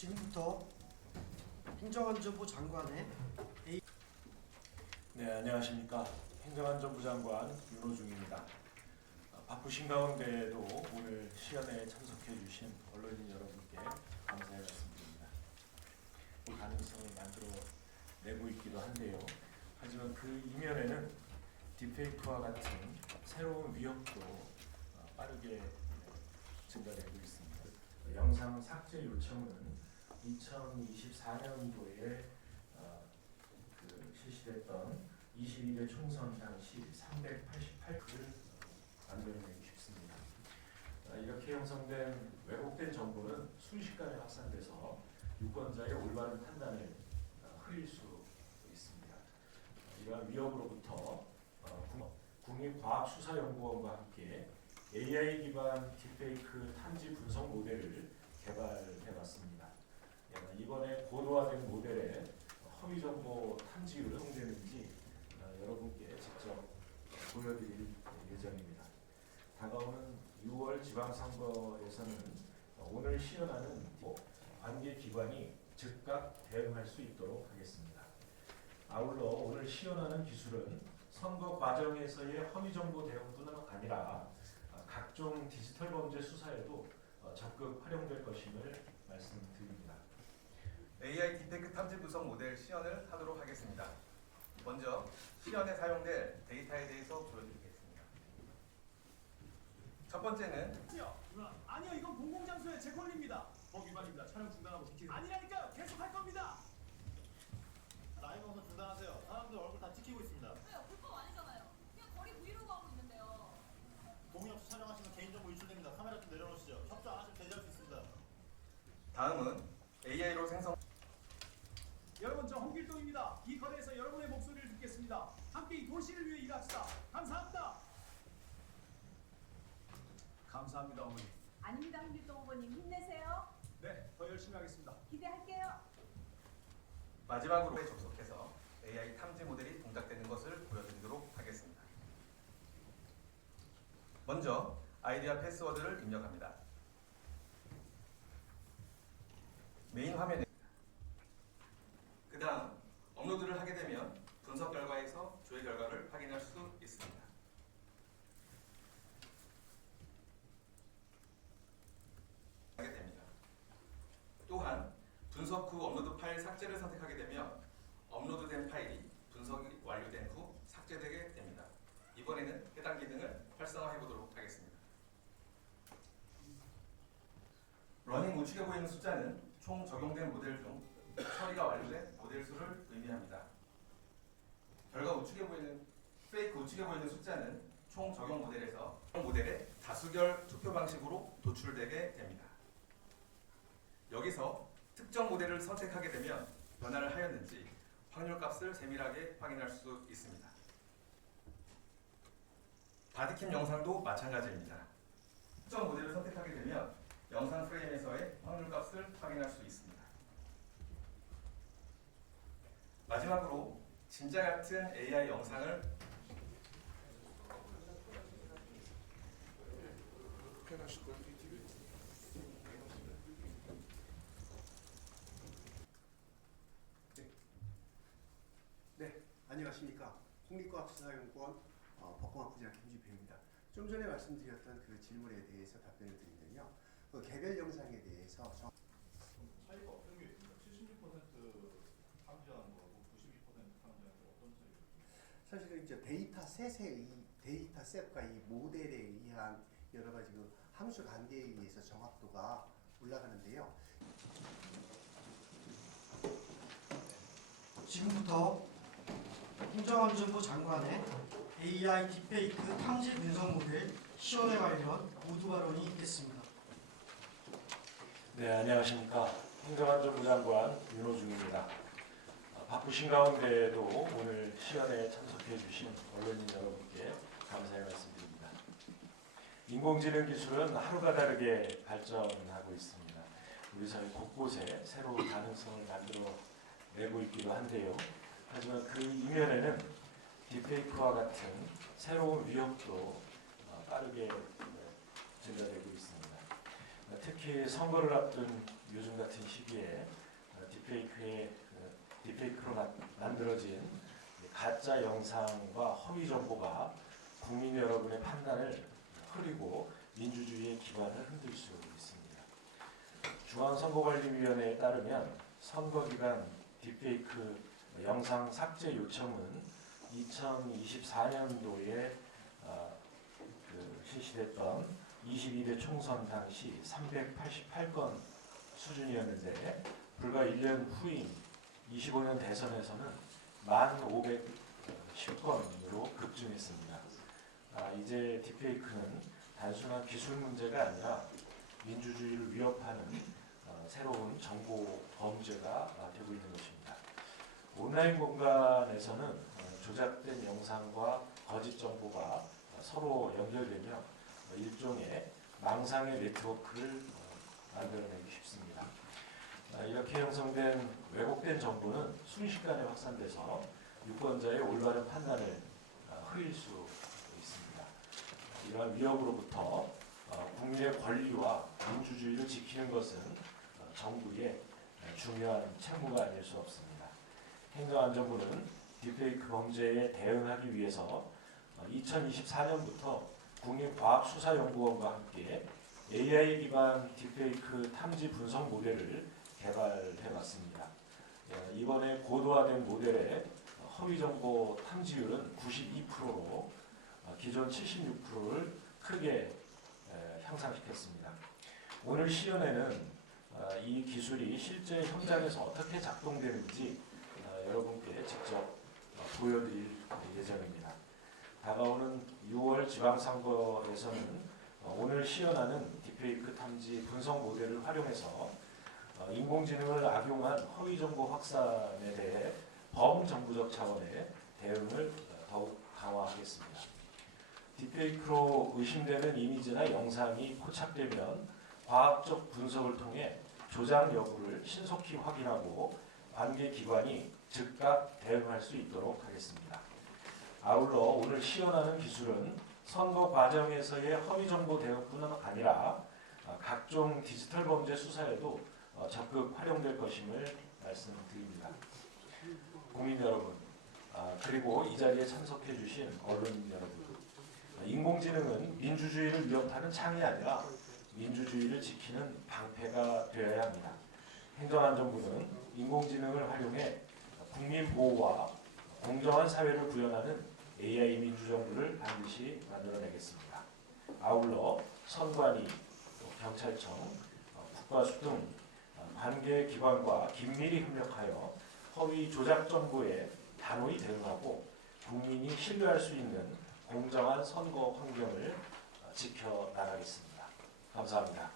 지금부터 행정안전부 장관의 네, 안녕하십니까. 행정안전부 장관 윤호중입니다. 바쁘신 가운데에도 오늘 시연에 참석해 주신 언론인 여러분께 감사의 말씀드립니다. 그 가능성을 만들어 내고 있기도 한데요. 하지만 그 이면에는 딥페이크와 같은 새로운 위협도 빠르게 증가되고 있습니다. 영상 삭제 요청은 2024년도에 실시됐던 22대 총선 당시 388글을 만들어내고 싶습니다. 이렇게 형성된 왜곡된 정보는 순식간에 확산돼서 유권자의 올바른 판단을 흐릴 수 있습니다. 이러한 위협으로부터 국립과학수사연구원과 함께 AI 기반 딥페이크 탐지 분석 모델을 개발해봤습니다. 이번에 고도화된 모델에 허위 정보 탐지가 활용되는지 여러분께 직접 보여드릴 예정입니다. 다가오는 6월 지방선거에서는 오늘 시연하는 관계 기관이 즉각 대응할 수 있도록 하겠습니다. 아울러 오늘 시연하는 기술은 선거 과정에서의 허위 정보 대응뿐만 아니라 각종 디지털 범죄 수사에도 적극 활용될 것임을 말씀드립니다. AI 딥페이크 탐지 분석 모델 시연을 하도록 하겠습니다. 먼저 시연에 사용될 데이터에 대해서 보여드리겠습니다. 첫 번째는 아니요, 이건 공공장소의 재콜입니다. 법 위반입니다. 촬영 중단하고 비키세요. 아니라니까요. 계속 할 겁니다. 라이브 방송 중단하세요. 사람들 얼굴 다 찍히고 있습니다. 왜요? 불법 아니잖아요. 그냥 거리 브이로그 하고 있는데요. 동의 없이 촬영하시면 개인정보 유출됩니다. 카메라 좀 내려놓으시죠. 협조 안 하시면 제재할 수 있습니다. 다음은 AI로 생성. 여러분, 저 홍길동입니다. 이 거리에서 여러분의 목소리를 듣겠습니다. 함께 이 도시를 위해 일합시다. 감사합니다. 감사합니다, 어머니. 아닙니다, 홍길동 후보님. 힘내세요. 네, 더 열심히 하겠습니다. 기대할게요. 마지막으로 접속해서 AI 탐지 모델이 동작되는 것을 보여드리도록 하겠습니다. 먼저 아이디와 패스워드를 입력합니다. 메인 화면에 그 다음 업로드를 하게 되면 분석 결과에서 조회 결과를 확인할 수 있습니다. 하게 됩니다. 또한 분석 후 업로드 파일 삭제를 선택하게 되면 업로드된 파일이 분석이 완료된 후 삭제되게 됩니다. 이번에는 해당 기능을 활성화해 보도록 하겠습니다. 러닝 우측에 보이는 숫자는 총 적용된 모델 중 처리가 완료된 모델 수를 의미합니다. 결과 우측에 보이는 페이크 우측에 보이는 숫자는 총 적용 모델에서 모델의 다수결 투표 방식으로 도출되게 됩니다. 여기서 특정 모델을 선택하게 되면 변화를 하였는지 확률값을 세밀하게 확인할 수 있습니다. 바디캠 영상도 마찬가지입니다. 특정 모델을 선택하게 되면 영상 프레임에서의 확률값을 확인할 수 있습니다. 마지막으로 진짜 같은 AI 영상을 네, 안녕하십니까. 국립과학수사연구원 법공학부장 김주표입니다. 좀 전에 말씀드렸던 그 질문에 대해서 답변을 드리면요. 그 개별 영상에 대해서 차이가 어떤 게 있습니까? 76% 탐지하는 거하고 92% 탐지하는 거 어떤 차이가 있습니까? 사실은 이제 데이터셋과 이 모델에 의한 여러 가지 그 함수 관계에 의해서 정확도가 올라가는데요. 지금부터 행정안전부 장관의 AI 딥페이크 탐지 분석 모델 시연에 관련 모두 발언이 있겠습니다. 네, 안녕하십니까. 행정안전부 장관 윤호중입니다. 바쁘신 가운데에도 오늘 시연에 참석해 주신 언론인 여러분께 감사의 말씀드립니다. 인공지능 기술은 하루가 다르게 발전하고 있습니다. 우리 사회 곳곳에 새로운 가능성을 만들어 내고 있기도 한데요. 하지만 그 이면에는 딥페이크와 같은 새로운 위협도 빠르게 증가되고 있습니다. 특히 선거를 앞둔 요즘 같은 시기에 딥페이크로 만들어진 가짜 영상과 허위 정보가 국민 여러분의 판단을 흐리고 민주주의의 기반을 흔들 수 있습니다. 중앙선거관리위원회에 따르면 선거 기간 딥페이크 영상 삭제 요청은 2024년도에 실시됐던 22대 총선 당시 388건 수준이었는데 불과 1년 후인 25년 대선에서는 1,510건으로 급증했습니다. 이제 딥페이크는 단순한 기술 문제가 아니라 민주주의를 위협하는 새로운 정보 범죄가 되고 있는 것입니다. 온라인 공간에서는 조작된 영상과 거짓 정보가 서로 연결되며 일종의 망상의 네트워크를 만들어내기 쉽습니다. 이렇게 형성된 왜곡된 정보는 순식간에 확산돼서 유권자의 올바른 판단을 흐릴 수 있습니다. 이러한 위협으로부터 국민의 권리와 민주주의를 지키는 것은 정부의 중요한 책무가 아닐 수 없습니다. 행정안전부는 딥페이크 범죄에 대응하기 위해서 2024년부터 국민과학수사연구원과 함께 AI 기반 딥페이크 탐지 분석 모델을 개발해 왔습니다. 이번에 고도화된 모델의 허위 정보 탐지율은 92%로 기존 76%를 크게 향상시켰습니다. 오늘 시연에는 이 기술이 실제 현장에서 어떻게 작동되는지 여러분께 직접 보여드릴 예정입니다. 다가오는 6월 지방선거에서는 오늘 시연하는 딥페이크 탐지 분석 모델을 활용해서 인공지능을 악용한 허위정보 확산에 대해 범정부적 차원의 대응을 더욱 강화하겠습니다. 딥페이크로 의심되는 이미지나 영상이 포착되면 과학적 분석을 통해 조작 여부를 신속히 확인하고 관계 기관이 즉각 대응할 수 있도록 하겠습니다. 아울러 오늘 시연하는 기술은 선거 과정에서의 허위 정보 대응뿐만 아니라 각종 디지털 범죄 수사에도 적극 활용될 것임을 말씀드립니다. 국민 여러분, 그리고 이 자리에 참석해 주신 언론인 여러분, 인공지능은 민주주의를 위협하는 창이 아니라 민주주의를 지키는 방패가 되어야 합니다. 행정안전부는 인공지능을 활용해 국민 보호와 공정한 사회를 구현하는 AI 민주정부를 반드시 만들어내겠습니다. 아울러 선관위, 경찰청, 국가수 등 관계기관과 긴밀히 협력하여 허위 조작 정보에 단호히 대응하고 국민이 신뢰할 수 있는 공정한 선거 환경을 지켜나가겠습니다. 감사합니다.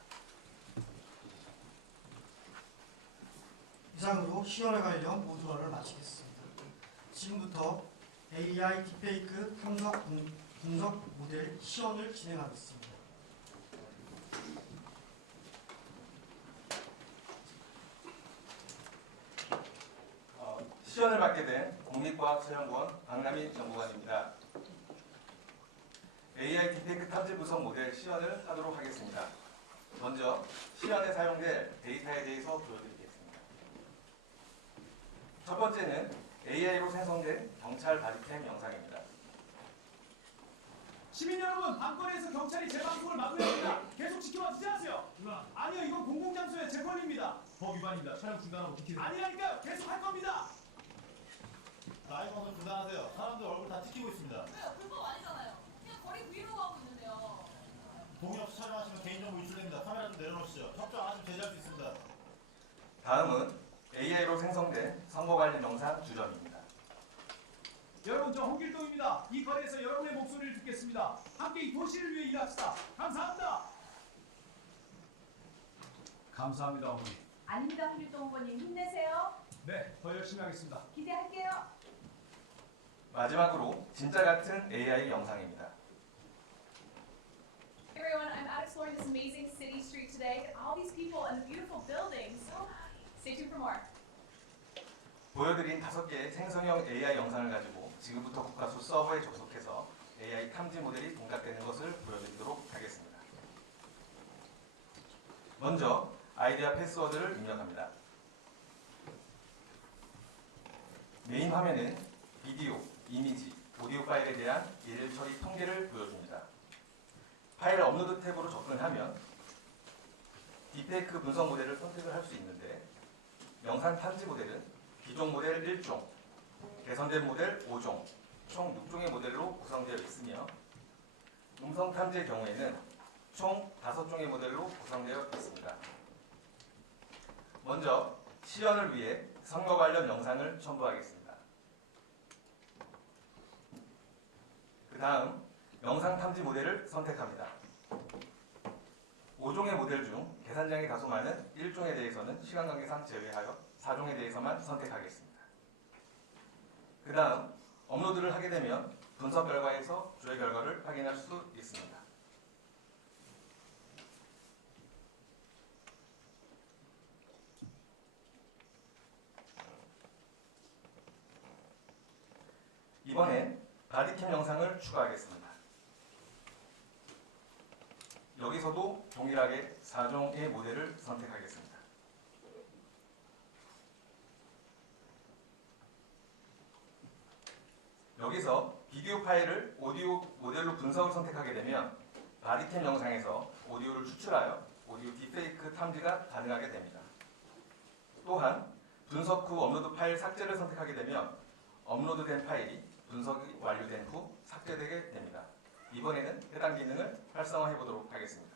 이상으로 시연에 관련 모두를 마치겠습니다. 지금부터 AI 딥페이크 탐석 분석 모델 시연을 진행하겠습니다. 시연을 맡게 된 국립과학수연구원 박남인 연구관입니다. AI 딥페이크 탐지 분석 모델 시연을 하도록 하겠습니다. 먼저 시연에 사용될 데이터에 대해서 보여드리겠습니다. 첫 번째는 AI로 생성된 경찰 바디캠 영상입니다. 시민 여러분, 밤거리에서 경찰이 제 방송을 막으려 합니다. 계속 지켜봐 주지 않으세요. 아니요, 이건 공공장소의 제 권리입니다. 법 위반입니다. 촬영 중단하고 비키세요. 아니라니까요. 계속 할 겁니다. 라이브 방송 중단하세요. 사람들 얼굴 다 찍히고 있습니다. 왜요? 불법 아니잖아요. 그냥 거리 브이로그하고 있는데요. 동의 없이 촬영하시면 개인정보 유출됩니다. 카메라 좀 내려놓으시죠. 협조 안 하시면 제재할 수 있습니다. 다음은 AI로 생성된 선거 관련 영상 주점입니다. 여러분, 저 홍길동입니다. 이 거리에서 여러분의 목소리를 듣겠습니다. 함께 이 도시를 위해 일합시다. 감사합니다. 감사합니다, 어머니. 아닙니다, 홍길동 후보님. 힘내세요. 네, 더 열심히 하겠습니다. 기대할게요. 마지막으로 진짜 같은 AI 영상입니다. Hey everyone, I'm out exploring this amazing city street today. All these people and the beautiful buildings. Stay tuned for more. 보여드린 5개의 생성형 AI 영상을 가지고 지금부터 국가수 서버에 접속해서 AI 탐지 모델이 동작되는 것을 보여드리도록 하겠습니다. 먼저 아이디와 패스워드를 입력합니다. 메인 화면은 비디오, 이미지, 오디오 파일에 대한 일일 처리 통계를 보여줍니다. 파일 업로드 탭으로 접근하면 딥페이크 분석 모델을 선택을 할 수 있는데 영상 탐지 모델은 기존 모델 1종, 개선된 모델 5종, 총 6종의 모델로 구성되어 있으며 음성 탐지의 경우에는 총 5종의 모델로 구성되어 있습니다. 먼저 시연을 위해 선거 관련 영상을 첨부하겠습니다. 그 다음 영상 탐지 모델을 선택합니다. 5종의 모델 중 계산량이 다소 많은 1종에 대해서는 시간 관계상 제외하여 4종에 대해서만 선택하겠습니다. 그 다음 업로드를 하게 되면 분석 결과에서 조회 결과를 확인할 수 있습니다. 이번엔 바디캠 영상을 추가하겠습니다. 여기서도 동일하게 4종의 모델을 선택하겠습니다. 여기서 비디오 파일을 오디오 모델로 분석을 선택하게 되면 바디캠 영상에서 오디오를 추출하여 오디오 딥페이크 탐지가 가능하게 됩니다. 또한 분석 후 업로드 파일 삭제를 선택하게 되면 업로드된 파일이 분석이 완료된 후 삭제되게 됩니다. 이번에는 해당 기능을 활성화해 보도록 하겠습니다.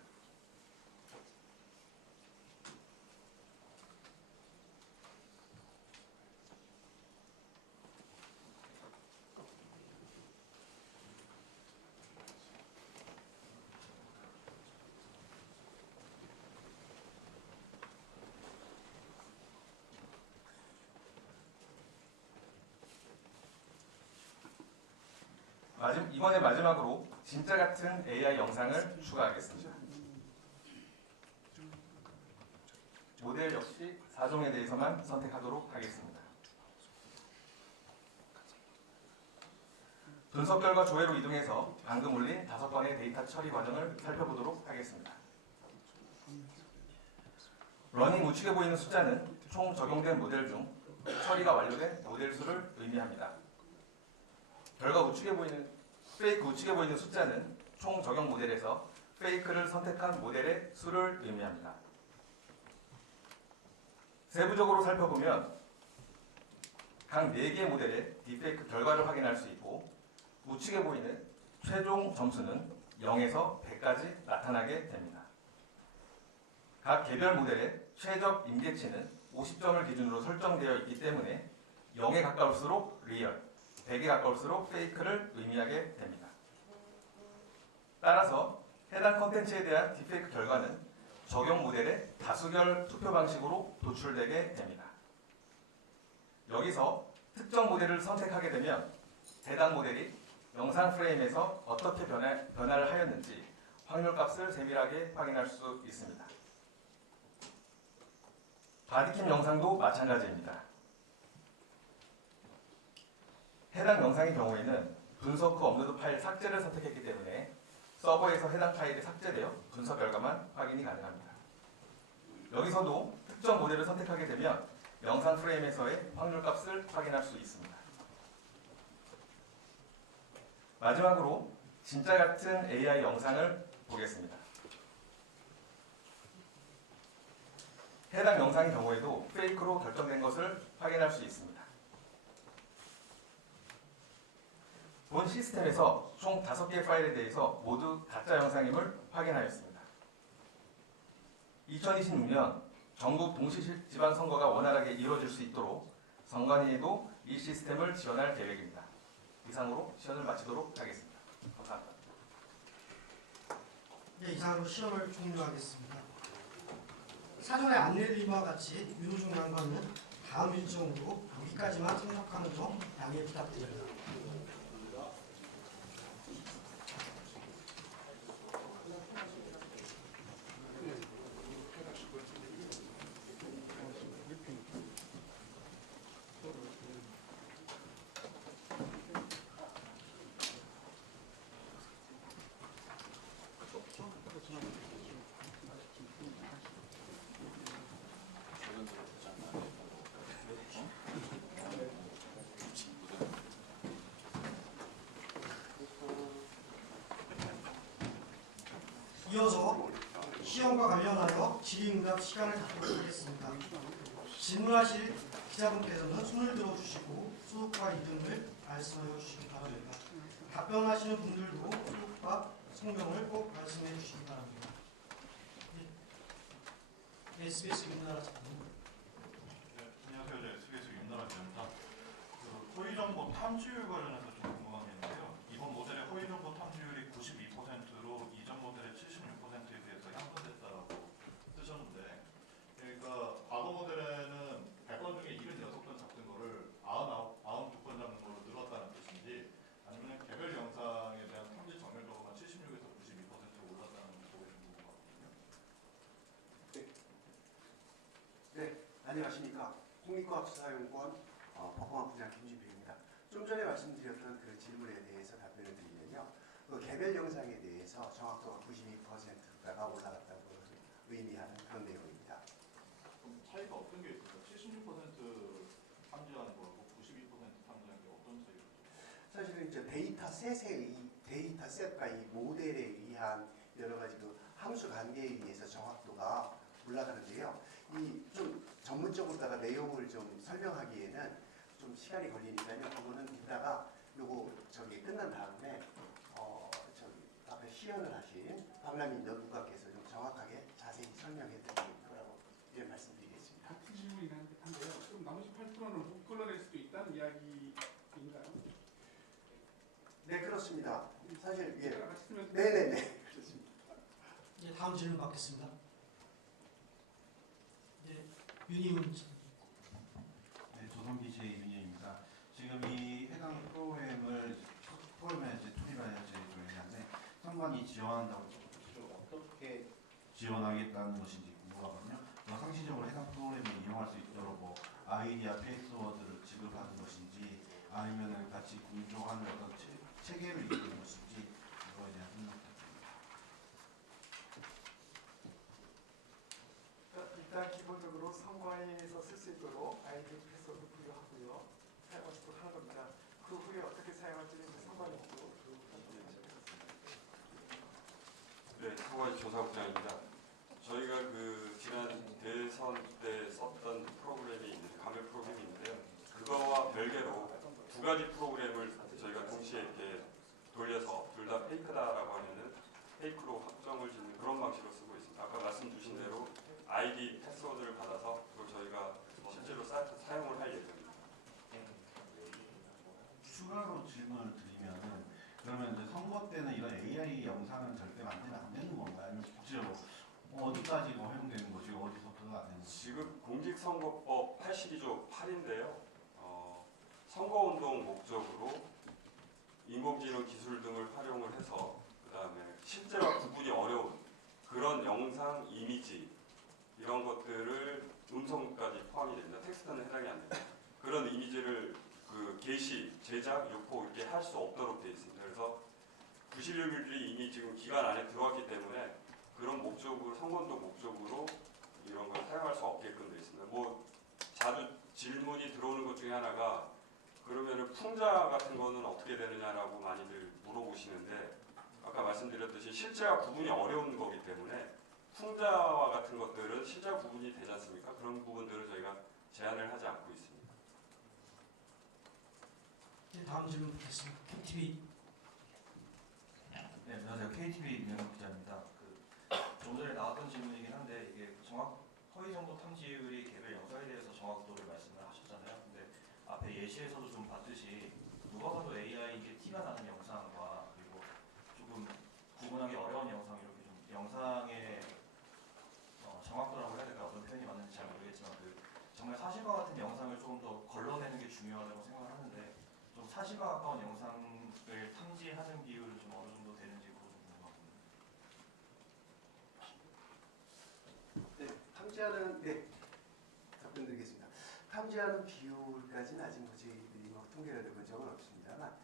이번에 마지막으로 진짜 같은 AI 영상을 추가하겠습니다. 모델 역시 4종에 대해서만 선택하도록 하겠습니다. 분석 결과 조회로 이동해서 방금 올린 5건의 데이터 처리 과정을 살펴보도록 하겠습니다. 러닝 우측에 보이는 숫자는 총 적용된 모델 중 처리가 완료된 모델 수를 의미합니다. 결과 우측에 보이는 페이크 우측에 보이는 숫자는 총 적용 모델에서 페이크를 선택한 모델의 수를 의미합니다. 세부적으로 살펴보면 각 4개의 모델의 딥페이크 결과를 확인할 수 있고 우측에 보이는 최종 점수는 0에서 100까지 나타나게 됩니다. 각 개별 모델의 최적 임계치는 50점을 기준으로 설정되어 있기 때문에 0에 가까울수록 리얼, 100에 가까울수록 페이크를 의미하게 됩니다. 따라서 해당 컨텐츠에 대한 딥페이크 결과는 적용 모델의 다수결 투표 방식으로 도출되게 됩니다. 여기서 특정 모델을 선택하게 되면 해당 모델이 영상 프레임에서 어떻게 변화를 하였는지 확률값을 세밀하게 확인할 수 있습니다. 바디캠 영상도 마찬가지입니다. 해당 영상의 경우에는 분석 후 업로드 파일 삭제를 선택했기 때문에 서버에서 해당 파일이 삭제되어 분석 결과만 확인이 가능합니다. 여기서도 특정 모델을 선택하게 되면 영상 프레임에서의 확률값을 확인할 수 있습니다. 마지막으로 진짜 같은 AI 영상을 보겠습니다. 해당 영상의 경우에도 페이크로 결정된 것을 확인할 수 있습니다. 본 시스템에서 총 5개의 파일에 대해서 모두 가짜 영상임을 확인하였습니다. 2026년 전국 동시지방선거가 원활하게 이루어질 수 있도록 선관위에도 이 시스템을 지원할 계획입니다. 이상으로 시연을 마치도록 하겠습니다. 감사합니다. 네, 이상으로 시연을 종료하겠습니다. 사전에 안내드린 바와 같이 유도중 난관은 다음 일정으로 여기까지만 참석하는 점 양해 부탁드립니다. 이어서 시험과 관련하여 질의응답 시간을 갖도록 하겠습니다. 질문하실 기자분께서는 손을 들어주시고 소속과 이름을 말씀하여 주시기 바랍니다. 답변하시는 분들도 소속과 성명을 꼭 말씀해 주시기 바랍니다. 네, SBS 윤나라 작가님. 네, 안녕하세요. 네, SBS 윤나라 기자입니다. 허위정보 탐지율 관련해서 좀 궁금한 게 있는데요. 이번 모델의 허위정보 탐지율이 92%로 이전 모델의 76%에 비해서 향상됐다라고 쓰셨는데, 그러니까 과거 모델에는 100건 중에 76건 잡는 거를 92건 잡는 걸로 늘었다는 뜻인지, 아니면 개별 영상에 대한 탐지 정밀도가 76에서 92% 올랐다는 거에 좀 궁금하거든요. 네, 안녕하십니까. 국립과학수사연구원 법공학 부장 김준표입니다. 좀 전에 말씀드렸던 그 질문에 대해서 답변을 드리면요. 그 개별 영상에 대해서 정확도가 92%가 올라갔다는 것을 의미하는 그런 내용입니다. 그럼 차이가 어떤 게 있을까요? 76% 탐지하는 거하고 92% 탐지하는 게 어떤 차이가 있을까요? 사실은 이제 데이터셋과 이 모델에 의한 여러 가지 그 함수 관계에 의해서 정확도가 올라가는데요. 이 좀 전문적으로다가 내용을 좀 설명하기에는 좀 시간이 걸리니까요. 그거는 이따가 요거 저기 끝난 다음에 저기 앞에 시연을 하신 박남인 연구가께서 좀 정확하게 자세히 설명해 드릴 거라고 이제 말씀드리겠습니다. 같은 질문이긴 한데요. 그럼 나머지 8%는 못 걸러낼 수도 있다는 이야기인가요? 네, 그렇습니다. 사실 예. 같이 쓰면 네네네. 그렇습니다. 네, 다음 질문 받겠습니다. 네, 윤희훈 씨. 네, 조선기지의 윤희입니다. 지금 이 해당 프로그램에 이제 투입해야지 저희한테 상관이 지원한다고 어떻게 지원하겠다는 것인지 궁금하거든요. 상시적으로 해당 프로그램을 이용할 수 있도록 뭐 아이디와 패스워드를 지급하는 것인지 아니면 같이 공조하는 어떤 체계를 이루는 것인지 그거에 대한 설명 부탁드립니다. 일단 기본적으로 선관위에서 쓸 수 있도록 아이디 패스워드 부여하고요. 사용할 수 있도록 하는 겁니다. 그 후에 어떻게 사용할지는 이제 선관위도 네, 선관위 조사국장입니다. 저희가 그 지난 대선 때 썼던 프로그램이 있는데 가면 프로그램이 있는데요. 그거와 별개로 두 가지 프로그램을 저희가 동시에 이렇게 돌려서 둘 다 페이크다라고 하면은 페이크로 확정을 짓는 그런 방식으로 쓰고 있습니다. 아까 말씀 주신 대로 아이디 패스워드를 받아서 그걸 저희가 실제로 사용을 할 예정입니다. 추가로 질문을 드리면은 그러면 이제 선거 때는 이런 AI 영상은 절대 만들면 안 되는 건가요? 아니면 구체적으로 어디까지 허용되는 것이고 어디서부터가 안 되는 것이고? 지금 공직선거법 82조 8인데요. 선거운동 목적으로 인공지능 기술 등을 활용을 해서 그 다음에 실제와 구분이 어려운 그런 영상, 이미지 이런 것들을 음성까지 포함이 됩니다. 텍스트는 해당이 안 됩니다. 그런 이미지를 그 게시, 제작, 유포 이렇게 할 수 없도록 되어 있습니다. 그래서 91일들이 이미 지금 기간 안에 들어왔기 때문에 그런 목적으로 선거운동 목적으로 이런 걸 사용할 수 없게끔 되어 있습니다. 뭐 자주 질문이 들어오는 것 중에 하나가 그러면은 풍자 같은 거는 어떻게 되느냐라고 많이들 물어보시는데 아까 말씀드렸듯이 실제와 구분이 어려운 거기 때문에 풍자와 같은 것들은 실제와 구분이 되지 않습니까? 그런 부분들을 저희가 제한을 하지 않고 있습니다. 네, 다음 질문 받겠습니다. KTV. 네, 안녕하세요. KTV 윤영석 기자입니다. 좀 전에 나왔던 질문이긴 한데 이게 허위 정보 탐지율이 개별 영상에 대해서 정확도를 말씀을 하셨잖아요. 근데 앞에 예시에서도 좀 봤듯이 누가 봐도 AI 이게 티가 나는 영상과 그리고 조금 구분하기 어려운 영상 이렇게 좀 영상의 정확도라고 해야 될까 어떤 표현이 맞는지 잘 모르겠지만 정말 사실과 같은 영상을 조금 더 걸러내는 게 중요하다고 생각을 하는데 좀 사실과 가까운 영상을 탐지하는 비율이 좀 어느 정도 되는지 그거 좀 궁금하거든요. 네, 탐지하는 답변드리겠습니다. 탐지하는 비율까지는 아직 뭐 저희들이 뭐 통계를 내본 적은 없습니다만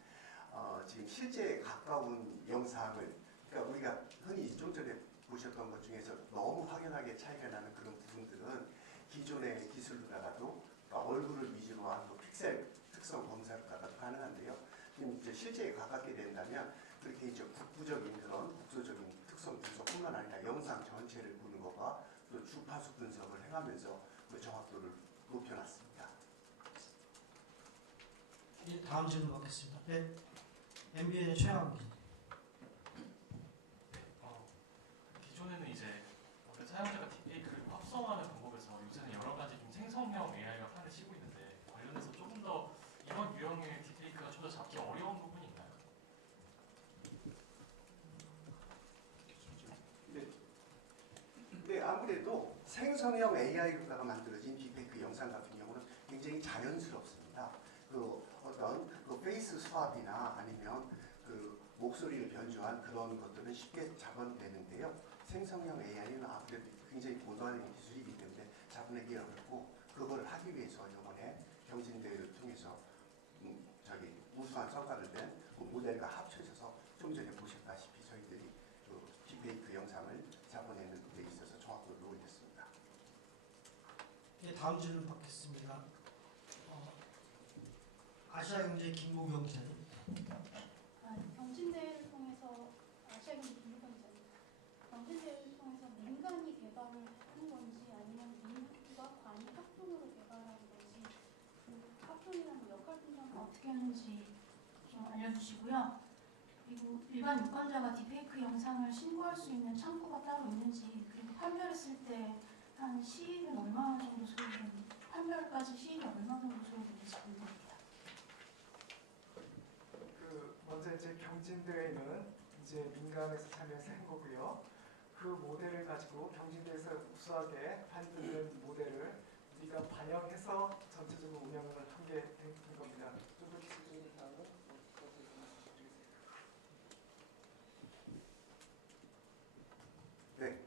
지금 실제 가까운 영상을 그러니까 우리가 흔히 좀 전에 보셨던 것 중에서 너무 확연하게 차이가 나는 그런 부분들은 기존의 기술로다가도 그러니까 얼굴을 위주로 한 뭐 픽셀 특성 검사로다가도 가능한데요. 지금 이제 실제에 가깝게 된다면 그렇게 이제 국부적인 그런 국소적인 특성 특성 분석뿐만 아니라 영상 전체를 보는 것과 또 주파수 분석을 해가면서 그 정확도를 높여놨습니다. 예, 다음 질문 받겠습니다. 네, MBN의 최양 기자. 기존에는 이제 원래 사용자가 딥페이크를 합성하는 방법에서 요새는 여러 가지 좀 생성형 AI가 판을 치고 있는데 관련해서 조금 더 이런 유형의 딥페이크가 좀 더 잡기 어려운 부분이 있나요? 네, 아무래도 생성형 AI로다가 만들어진 딥페이크 영상 같은 경우는 굉장히 자연스럽습니다. 그 어떤 그 페이스 스왑이나 아니면 그 목소리를 변조한 그런 것들은 쉽게 잡아내는데요. 생성형 AI는 아무래도 굉장히 고도화된 기술이기 때문에 잡아내기 어렵고 그걸 하기 위해서 이번에 경진대회를 통해서 우수한 성과를 낸 그 모델과 합쳐져서 좀 전에 보셨다시피 저희들이 그 딥페이크 영상을 잡아내는 데 있어서 정확도를 올렸습니다. 예, 다음 질문 받겠습니다. 아시아경제 김보경 기자님. 경진대회를 통해서 아시아경제 김보경 기자입니다. 경진대회를 통해서 민간이 개발을 하는 건지 아니면 민국과 관이 합동으로 개발하는 건지 그 합동이라는 역할 분담을 어떻게 하는지 좀 알려주시고요. 그리고 일반 유권자가 딥페이크 영상을 신고할 수 있는 창구가 따로 있는지 그리고 판별했을 때 한 시일은 얼마 정도 소요되는지 판별까지 시일이 얼마 정도 소요되는지 궁금합니다. 먼저 이제 경진대회는 이제 민간에서 참여해서 한 거고요. 그 모델을 가지고 경진대회에서 우수하게 만든 모델을 우리가 반영해서 전체적으로 운영을 한 게 된 겁니다. 좀 더 기술적인 사항은 네,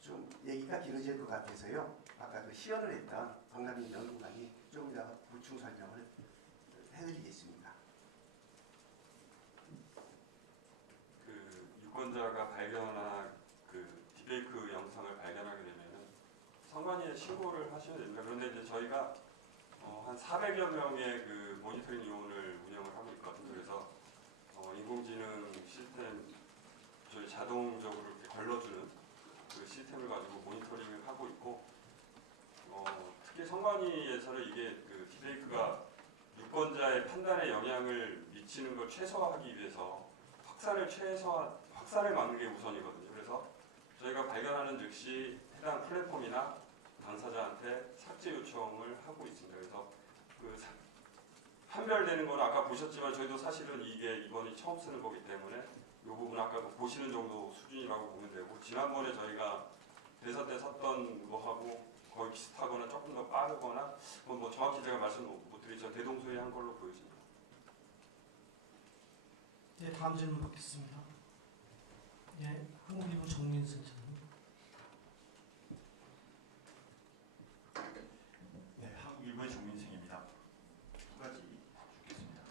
좀 얘기가 길어질 것 같아서요. 아까 그 시연을 했던 박남민 연구관이 조금 더 보충 설명을 해드리겠습니다. 그 유권자가 발견한 그 딥페이크 영상을 발견하게 되면은 선관위에 신고를 하셔야 됩니다. 그런데 이제 저희가 한 400여 명의 그 모니터링 요원을 운영을 하고 있거든요. 그래서 인공지능 시스템 저희 자동적으로 이렇게 걸러주는 그 시스템을 가지고 모니터링을 하고 있고 특히 선관위에서는 이게 그 딥페이크가 유권자의 판단에 영향을 미치는 걸 최소화하기 위해서 확산을 막는 게 우선이거든요. 그래서 저희가 발견하는 즉시 해당 플랫폼이나 당사자한테 삭제 요청을 하고 있습니다. 그래서 그 판별되는 건 아까 보셨지만 저희도 사실은 이게 이번이 처음 쓰는 거기 때문에 이 부분 아까 보시는 정도 수준이라고 보면 되고 지난번에 저희가 대사 때 썼던 거하고 거의 비슷하거나 조금 더 빠르거나 뭐 정확히 제가 말씀 못 드리지만 대동소이한 걸로 보여집니다. 네, 다음 질문 받겠습니다. 예, 한국일보 정민승 기자님. 네, 한국일보의 정민승입니다. 두 가지 묻겠습니다.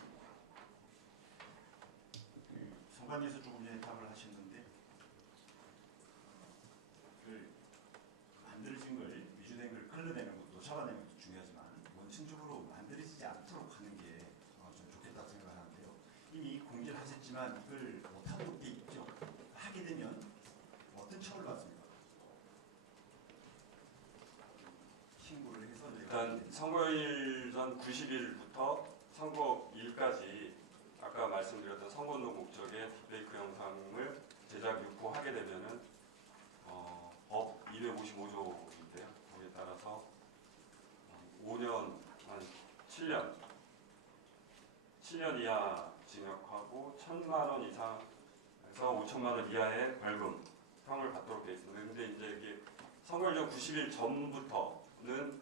선관위에서 조금 전에 답을 하셨는데 만들어진 걸 위조된 걸 끌어내는 것도 잡아내는 것도 중요하지만 원칙적으로 만들어지지 않도록 하는 게 좀 좋겠다고 생각하는데요. 이미 공개를 하셨지만 이걸 못하는 게 있죠. 하게 되면 어떤 처벌을 받습니까? 신고를 해서 일단 선거일 전 90일부터 선거일까지 아까 말씀드렸던 선거운동 목적의 딥페이크 영상을 제작 유포하게 되면은 법 255조인데요. 거기에 따라서 5년 한 7년 이하 징역하고 1,000만 원 이상에서 5천만 원 이하의 벌금형을 받도록 되어 있습니다. 근데 이제 이게 선거일 전 90일 전부터는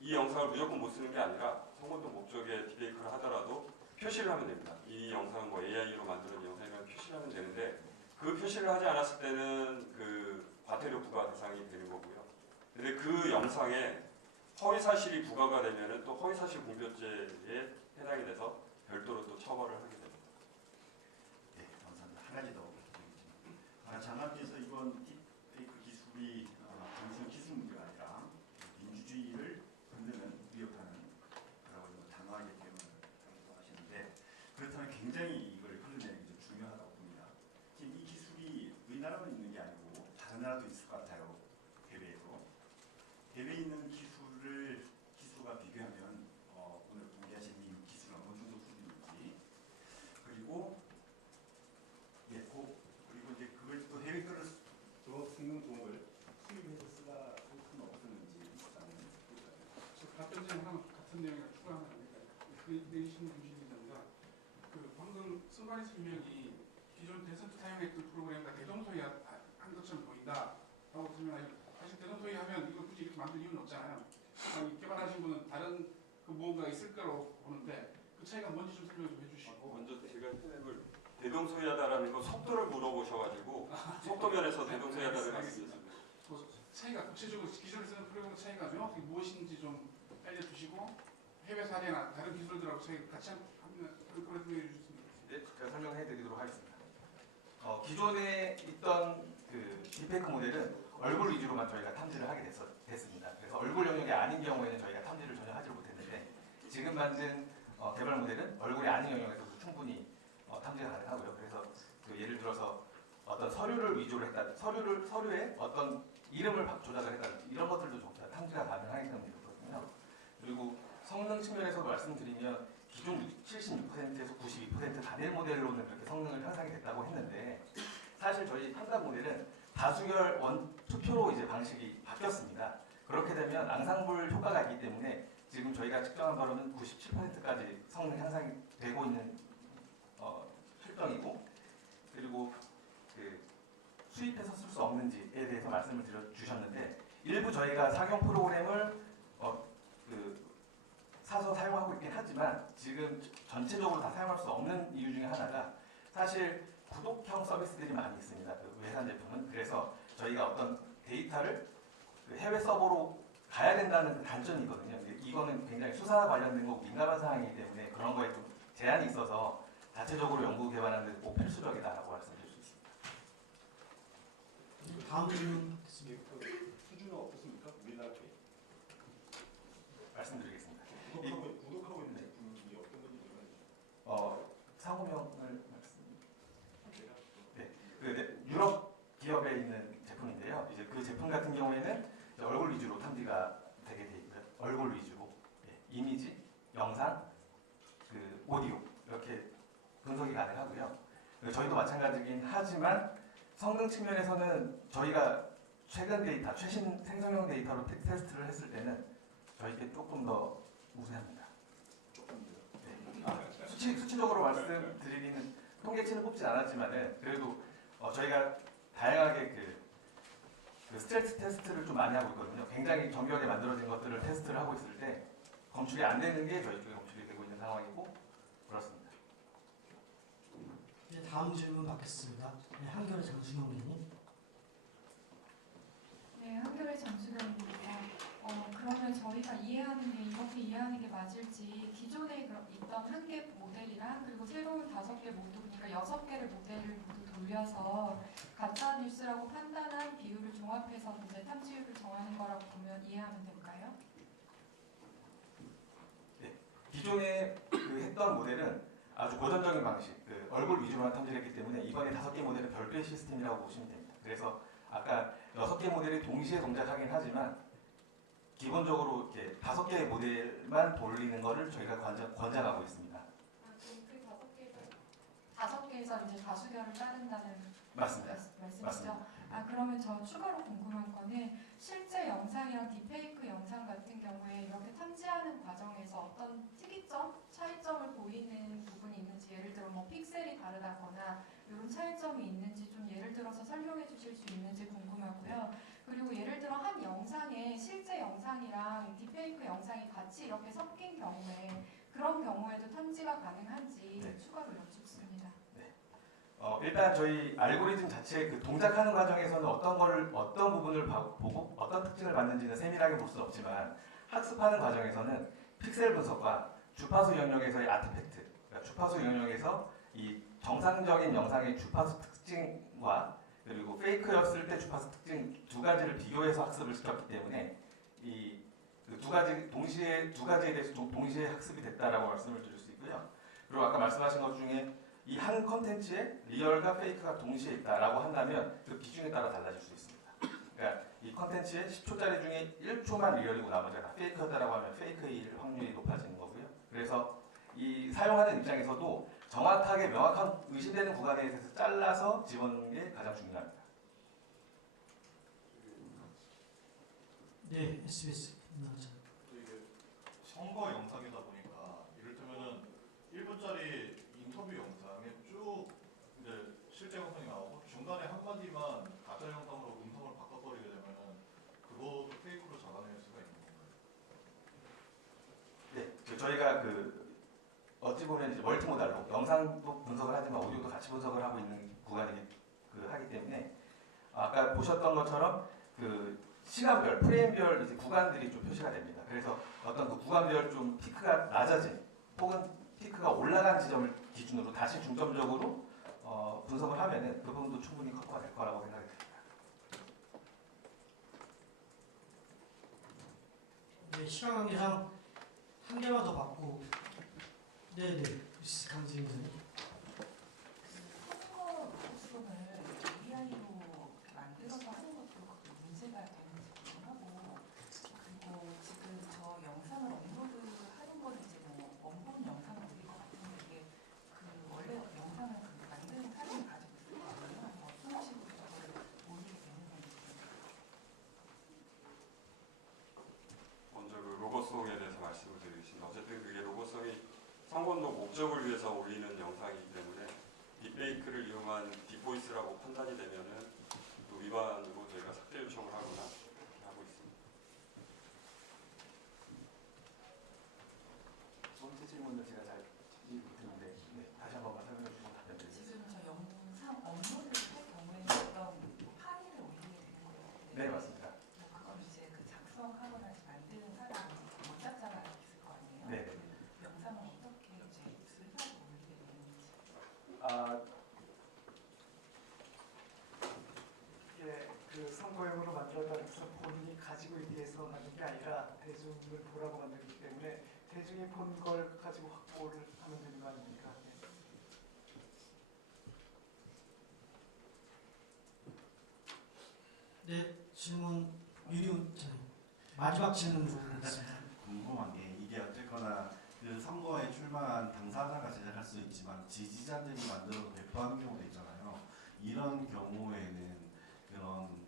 이 영상을 무조건 못 쓰는 게 아니라 선거운동 목적의 딥페이크를 하더라도 표시를 하면 됩니다. 이 영상은 뭐 AI로 만드는 영상이면 표시를 하면 되는데 그 표시를 하지 않았을 때는 그 과태료 부과 대상이 되는 거고요. 근데 그 영상에 허위사실이 부과가 되면은 또 허위사실 공표죄에 해당이 돼서 별도로 또 처벌을 하게 됩니다. 네, 감사합니다. 한 가지 더 드리겠습니다. 장관께서 이번 딥페이크 기술이 단순 기술 문제가 아니라 민주주의를 흔드는 위협하는 그라고 단호하게 표현을 하시는데 그렇다면 굉장히 이걸 흘러내는 게 중요하다고 봅니다. 지금 이 기술이 우리나라도 있을 것 같아요. 대회에도. 대회에 있는 기수가 비교하면 오늘 공개하신 이 기술은 어느 정도 수준인지 그리고 그리고 이제 그걸 또 해외 거를 쓰는 돈을 수입해서 쓰다 큰 없었는지 답변 중 하나 같은 내용이라 추가하면 안 될까요? 내신 주시기자입니다. 방금 승관이 설명이 기존 대선 사용했던 프로그램과 대동소이한 것처럼 보인다라고 설명하셨는데 사실 대동소이 하면 이걸 굳이 이렇게 만들 이유는 없잖아요. 개발하신 분은 다른 무언가 있을 거라고 보는데 그 차이가 뭔지 좀 설명 좀 해주시고. 먼저 제가 해석을 대동소이하다라는 거 속도를 물어보셔가지고 속도 면에서 대동소이하다를 말씀드렸습니다. 차이가 구체적으로 기존에 쓰는 프로그램 차이가 명확히 무엇인지 좀 알려주시고 해외 사례나 다른 기술들하고 차이 같이 하면 그런 설명해 주셨습니다. 네, 제가 설명해드리도록 하겠습니다. 기존에 있던 그 딥페이크 모델은 얼굴 위주로만 저희가 탐지를 하게 됐습니다. 그래서 얼굴 영역이 아닌 경우에는 저희가 탐지를 전혀 하지 못했는데 지금 만든 개발 모델은 얼굴이 아닌 영역에서도 충분히 탐지가 가능하고요. 그래서 예를 들어서 어떤 서류를 위주로 했다, 서류에 어떤 이름을 조작을 했다, 이런 것들도 탐지가 가능하기 때문에 그렇거든요. 그리고 성능 측면에서 말씀드리면 기존 76%에서 92% 단일 모델로는 그렇게 성능을 향상이 됐다고 했는데 사실 저희 판단 모델은 다수결 투표로 이제 방식이 바뀌었습니다. 그렇게 되면 앙상블 효과가 있기 때문에 지금 저희가 측정한 바로는 97%까지 성능 향상이 되고 있는 실정이고 그리고 수입해서 쓸 수 없는지에 대해서 말씀을 주셨는데 일부 저희가 상용 프로그램을 사서 사용하고 있긴 하지만 지금 전체적으로 다 사용할 수 없는 이유 중에 하나가 사실 구독형 서비스들이 많이 있습니다. 외산 제품은. 그래서 저희가 어떤 데이터를 해외 서버로 가야 된다는 단점이 있거든요. 이거는 굉장히 수사 관련된 거고 민감한 사항이기 때문에 그런 거에 좀 제한이 있어서 자체적으로 연구 개발하는 데 꼭 필수적이다라고 말씀드릴 수 있습니다. 다음 질문 듣겠습니다. 수준은 어떻습니까? 우리나라 게 말씀드리겠습니다. 구독하고 있는 제품이 어떤 건지 상호명을 네, 유럽 기업에 있는 제품인데요. 이제 그 제품 같은 경우에는 얼굴 위주로 탐지가 되게 돼 있고요. 얼굴 위주로 이미지, 영상, 오디오 이렇게 분석이 가능하고요. 저희도 마찬가지긴 하지만 성능 측면에서는 저희가 최근 데이터, 최신 생성형 데이터로 테스트를 했을 때는 저희께 조금 더 우세합니다. 네. 수치적으로 말씀드리기는 통계치는 뽑진 않았지만은 그래도 저희가 다양하게 그 스트레스 테스트를 좀 많이 하고 있거든요. 굉장히 정교하게 만들어진 것들을 테스트를 하고 있을 때 검출이 안 되는 게 저희 쪽에 검출이 되고 있는 상황이고 그렇습니다. 네, 다음 질문 받겠습니다. 네, 한겨레 장수경 의원님. 네, 한겨레 장수경입니다. 그러면 저희가 이해하는 게 이렇게 이해하는 게 맞을지 기존에 있던 한 개 모델이랑 그리고 새로운 5개 모두 그러니까 6개의 모델을 모두 돌려서 가짜 뉴스라고 판단한 비율을 종합해서 이제 탐지율을 정하는 거라고 보면 이해하면 될까요? 네, 기존에 했던 모델은 아주 고전적인 방식, 얼굴 위주로만 탐지를 했기 때문에 이번에 5개 모델은 별도의 시스템이라고 보시면 됩니다. 그래서 아까 6개 모델이 동시에 동작하긴 하지만 기본적으로 이렇게 5개의 모델만 돌리는 거를 저희가 권장하고 있습니다. 그 5개에서 이제 다수결을 따른다는 맞습니다. 말씀이시죠? 맞습니다. 그러면 저 추가로 궁금한 거는 실제 영상이랑 딥페이크 영상 같은 경우에 이렇게 탐지하는 과정에서 어떤 특이점, 차이점을 보이는 부분이 있는지 예를 들어 뭐 픽셀이 다르다거나 이런 차이점이 있는지 좀 예를 들어서 설명해 주실 수 있는지 궁금하고요. 그리고 예를 들어 한 영상에 실제 영상이랑 딥페이크 영상이 같이 이렇게 섞인 경우에 그런 경우에도 탐지가 가능한지 네. 추가로 여쭙습니다. 일단 저희 알고리즘 자체 동작하는 과정에서는 어떤 부분을 보고 어떤 특징을 받는지는 세밀하게 볼 수는 없지만 학습하는 과정에서는 픽셀 분석과 주파수 영역에서의 아티팩트, 그러니까 주파수 영역에서 이 정상적인 영상의 주파수 특징과 그리고 페이크였을 때 주파수 특징 두 가지를 비교해서 학습을 시켰기 때문에 이 두 가지에 대해서 동시에 학습이 됐다라고 말씀을 드릴 수 있고요. 그리고 아까 말씀하신 것 중에 이 한 컨텐츠에 리얼과 페이크가 동시에 있다라고 한다면 그 비중에 따라 달라질 수 있습니다. 그러니까 이 컨텐츠의 10초짜리 중에 1초만 리얼이고 나머지가 다 페이크다라고 하면 페이크일 확률이 높아지는 거고요. 그래서 이 사용하는 입장에서도 정확하게 명확한 의심되는 구간에 대해서 잘라서 집어넣는 게 가장 중요합니다. 네, SBS. 이게 선거 영상이다 보니까 이를테면은 1분짜리 인터뷰 영상에 쭉 이제 실제 영상이 나오고 중간에 한마디만 가짜 영상으로 음성을 바꿔버리게 되면은 그것도 페이크로 잡아낼 수가 있는 건가요? 네, 저희가 어찌 보면 이제 멀티모달로 영상도 분석을 하지만 오디오도 같이 분석을 하고 있는 구간이기 하기 때문에 아까 보셨던 것처럼 시간별, 프레임별 이제 구간들이 좀 표시가 됩니다. 그래서 어떤 그 구간별 좀 피크가 낮아진 혹은 피크가 올라간 지점을 기준으로 다시 중점적으로 분석을 하면은 그 부분도 충분히 커버가 될 거라고 생각이 듭니다. 네, 시간 관계상 한 개만 더 받고. 네네, 강진 기자님. 선거 로고송을 AI로 만들어서 하는 것도 문제가 되는지 궁금하고, 그리고 지금 저 영상을 업로드하는 거는 이제 뭐 원본 영상을 올릴 것 같은데 이게 원래 영상을 만드는 사람이 가지고 있을 거 아니에요? 어떤 식으로 저거를 올리게 되는 건지. 먼저 로고송에 대해서 말씀을 드리겠습니다. 어쨌든 그게 로고송이 선거운동 목적을 위해서 올리는 영상이기 때문에 딥페이크를 이용한 딥보이스라고 판단이 되면은 또 위반으로 저희가 삭제 요청을 하거나 이렇게 하고 있습니다. 번째 질문을 제가 잘 찾지 못했는데 다시 한 번만 설명해 주시면 답변드리겠습니다. 지금 저 영상 업로드를 할 경우에는 어떤 파일을 올리게 되는 거예요? 네, 맞습니다. 그걸 이제 작성하거나 만드는 사람이 원작자가 있을 거 아니에요? 네. 영상을 어떻게 이제 수립하고 올리게 되는지. 예, 선거용으로 만들었다고 해서 본인이 가지고 있기 위해서 만든 게 아니라 대중을 보라고 만들기 때문에 대중이 본 걸 가지고 확보를 하면 되는 거 아닙니까? 네, 질문 유리훈 기자님. 마지막 질문 드리겠습니다. 궁금한 게 이게 어쨌거나 그 선거에 출마한 당사자가 제작할 수 있지만 지지자들이 만들어서 배포하는 경우도 있잖아요. 이런 경우에는 그런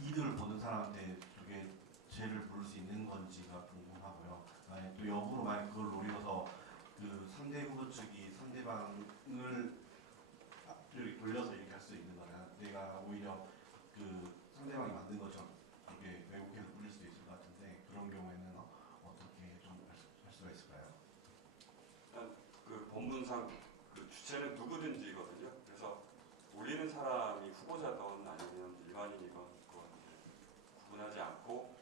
이득을 보는 사람한테 그게 죄를 물을 수 있는 건지가 궁금하고요. 만약 또 역으로 만약 그걸 노려서 그 상대 후보 측이 상대방을 돌려서 이렇게 할 수 있는 거나 내가 오히려 그 상대방이 만든 것처럼 그렇게 왜곡해서 뿌릴 수도 있을 것 같은데 그런 경우에는 어떻게 좀 할 수가 있을까요? 일단 본문상 주체는 누구든지거든요. 그래서 올리는 사람이 후보자든 아니면 일반인이건 그건 구분하지 않고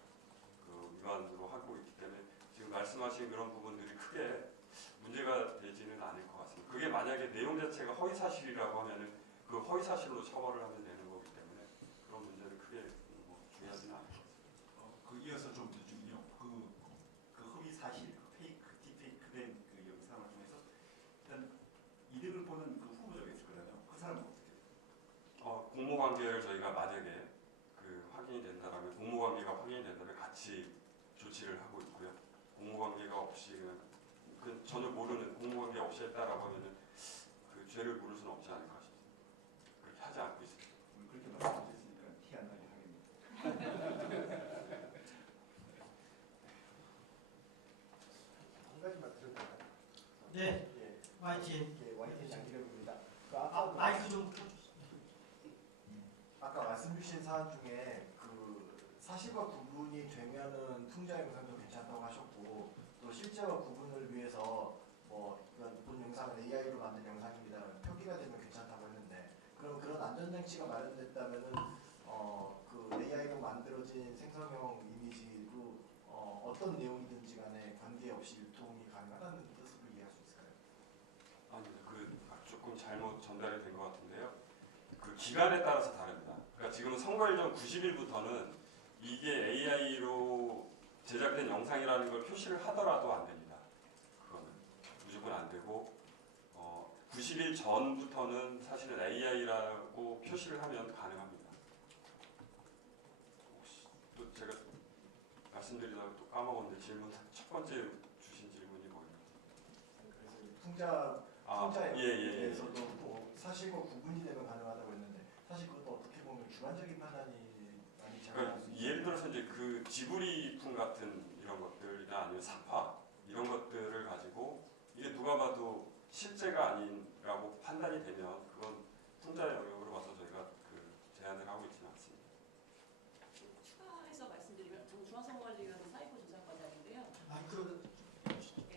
위반으로 하고 있기 때문에 지금 말씀하신 그런 부분들이 크게 문제가 되지는 않을 것 같습니다. 그게 만약에 내용 자체가 허위사실이라고 하면은 그 허위사실로 처벌을 하면 되는 거기 때문에 그런 문제는 크게 중요하지는 않을 것 같습니다. 이어서 좀 드리면요. 그 허위 사실, 페이크, 딥페이크된 그 영상을 통해서 일단 이득을 보는 그 후보자가 있을 거잖아요. 그 사람은 어떻게 돼요? 공모관계를 저희가 만약에 확인이 된다라면 공모관계가 확인이 된다면 같이 조치를 하고 있고요. 공모관계가 없이 그냥 전혀 모르는 공모관계 없이 했다라고 하면은 그 죄를 물을 수는 없지 않을까 싶습니다. 그렇게 하지 않고 있습니다. 그렇게 말씀하셨으니까 티 안 나게 하겠네요. 한 가지만 들어도 될까요? 네, 예. YTN. 예, YTN 장기력입니다. 마이크 좀 아까 말씀 주신 사안 중에 사실과 구분이 되면은 풍자 영상도 괜찮다고 하셨고 또 실제와 구분을 위해서 본 영상은 AI로 만든 영상입니다. 표기가 되면 괜찮다고 했는데 그럼 그런 안전장치가 마련됐다면은 그 AI로 만들어진 생성형 이미지로 어떤 내용이든지 간에 관계없이 유통이 가능하다는 뜻으로 이해할 수 있을까요? 아닙니다. 조금 잘못 전달이 된 것 같은데요. 그 기간에 따라서 다릅니다. 그러니까 지금 선거일 전 90일부터는 이게 AI로 제작된 영상이라는 걸 표시를 하더라도 안 됩니다. 그거는 무조건 안 되고 90일 전부터는 사실은 AI라고 표시를 하면 가능합니다. 말씀드리다가 또 까먹었는데 질문 첫 번째 주신 질문이 뭐였나요? 풍자에 예. 대해서도 뭐 사실과 구분이 되면 가능하다고 했는데 사실 그것도 어떻게 보면 주관적인 판단이 많이 작용할 수 있어요. 예를 들어서 이제 그 지브리풍 같은 이런 것들이나 아니면 사파 이런 것들을 가지고 이게 누가 봐도 실제가 아니라고 판단이 되면 그건 풍자 영역으로 봐서 저희가 그 제한을 하고 있지는 않습니다. 추가해서 말씀드리면 저는 중앙선관위원회 사이버조사과장인데요. 그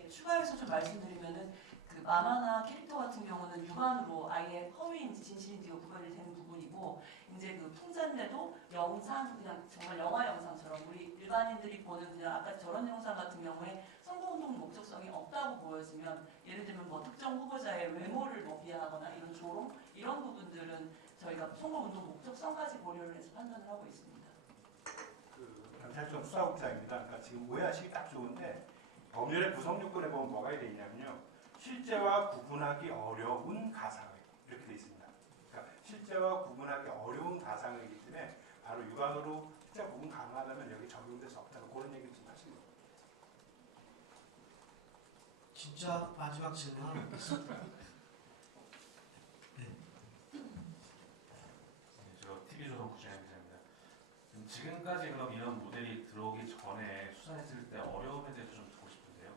추가해서 좀 말씀드리면은 그 만화나 캐릭터 같은 경우는 육안으로 아예 허위인지 진실인지가 구별이 되는 부분이고 이제 그 풍자인데도 영상 그냥 정말 영화 영상처럼 우리 일반인들이 보는 그냥 아까 저런 영상 같은 경우에 선거운동 목적성이 없다고 보여지면 예를 들면 뭐 특정 후보자의 외모를 뭐 비하하거나 이런 조롱 이런 부분들은 저희가 선거운동 목적성까지 고려를 해서 판단을 하고 있습니다. 경찰청 수사국장입니다. 그러니까 지금 오해하시기 딱 좋은데 법률의 구성 요건에 보면 뭐가 되어 있냐면요. 실제와 구분하기 어려운 가상의 이렇게 되어 있습니다. 그러니까 실제와 구분하기 어려운 가상의이기 때문에 바로 육안으로 실제 구분 가능하다면 여기 적용될 수 없다고 그런 얘기를 지금 하시는 겁니다. 진짜 마지막 질문 하나 받겠습니다. 저 TV조선 구장의 기자입니다. 지금까지 그럼 이런 모델이 들어오기 전에 수사했을 때 어려움에 대해서 좀 듣고 싶은데요.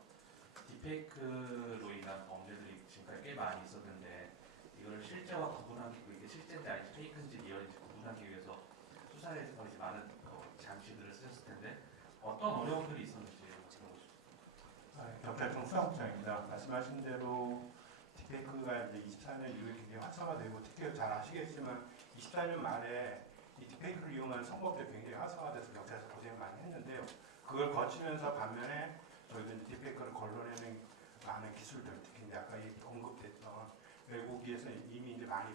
딥페이크로 인한 범죄들이 지금까지 꽤 많이 있었는데 이걸 실제와 구분하기, 이게 실제인지 아닌지 페이크인지 리얼인지 구분하기 위해서 수사에서 이제 많은 장치들을 쓰셨을 텐데 어떤 어려움들이 있었는지 들어보고 싶습니다. 경찰청 수사국장입니다. 말씀하신 대로 딥페이크가 이제 24년 이후에 굉장히 활성화되고 특히 잘 아시겠지만 24년 말에 이 딥페이크를 이용한 선거법이 굉장히 활성화돼서 경찰에서 고생을 많이 했는데요. 그걸 거치면서 반면에 저희도 이제 딥페이크를 걸러내는 많은 기술들, 특히 이제 아까 언급됐던 외국에서 이미 이제 많이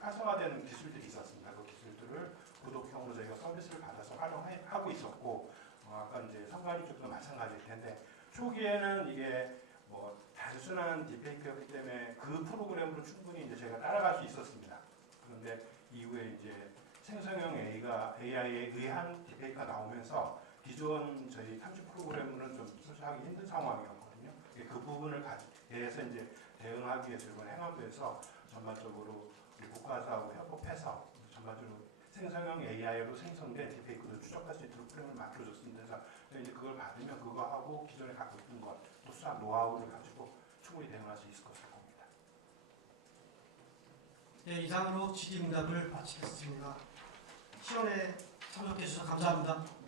활성화되는 기술들이 있었습니다. 그 기술들을 구독형으로 저희가 서비스를 받아서 활용하고 있었고, 아까 이제 선관위 쪽도 마찬가지일 텐데 초기에는 이게 뭐 단순한 딥페이크였기 때문에 그 프로그램으로 충분히 이제 저희가 따라갈 수 있었습니다. 그런데 이후에 이제 생성형 AI에 의한 딥페이크가 나오면서 기존 저희 탐지 프로그램으로는 좀 수사하기 힘든 상황이었거든요. 그 부분을 대해서 이제 대응하기 위해서 이번 행안부에서 전반적으로 우리 국가사하고 협업해서 전반적으로 생성형 AI로 생성된 딥페이크를 추적할 수 있도록 프레임을 만들어줬습니다. 그래서 이제 그걸 받으면 그거하고 기존에 갖고 있던 것, 또 수사 노하우를 가지고 충분히 대응할 수 있을 것으로 봅니다. 네, 이상으로 질의응답을 마치겠습니다. 시연에 참석해 주셔서 감사합니다.